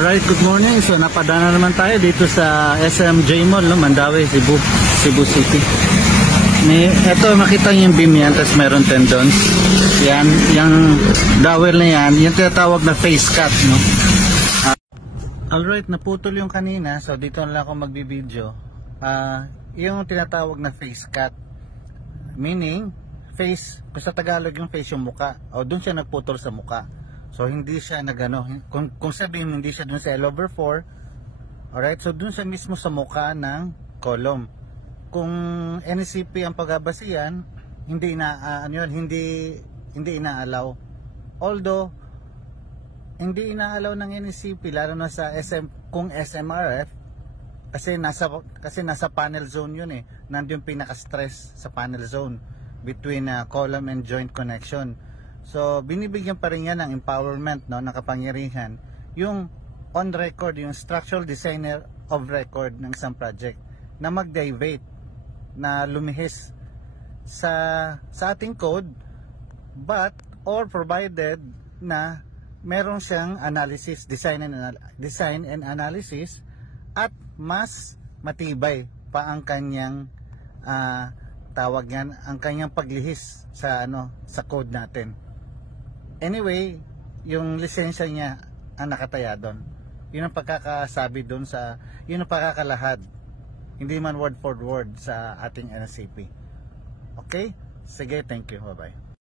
Alright, good morning. So napadana naman tayo dito sa SMJ Mall, no? Mandaue, Cebu City. Ito makita niyo yung beam yan, tapos meron tendons. Yan, yung dowel na yan, yung tinatawag na face cut, no? Alright, naputol yung kanina, so dito na lang ako magbibideo. Yung tinatawag na face cut, meaning face, kung sa Tagalog yung face yung muka, o dun siya nagputol sa muka. So hindi siya nagano, kung sabihin hindi siya dun sa L/4, alright, so dun siya mismo sa muka ng column. Kung NCP ang pagbabasihan, hindi inaalaw. Although hindi inaalaw ng NCP lalo na sa kung SMRF kasi nasa panel zone yun nandiyon pinaka-stress sa panel zone between column and joint connection. So binibigyan pa rin yan ng empowerment, no, ng kapangyarihan yung on record, yung structural designer of record ng isang project na mag-deviate, na lumihis sa ating code, but or provided na meron siyang analysis, design and analysis, at mas matibay pa ang kanyang tawag yan, ang kanyang paglihis sa sa code natin. Anyway, yung lisensya niya ang nakataya doon. Yun ang pagkakasabi doon yun ang pagkakalahad. Hindi man word for word sa ating NCP. Okay? Sige, thank you. Bye-bye.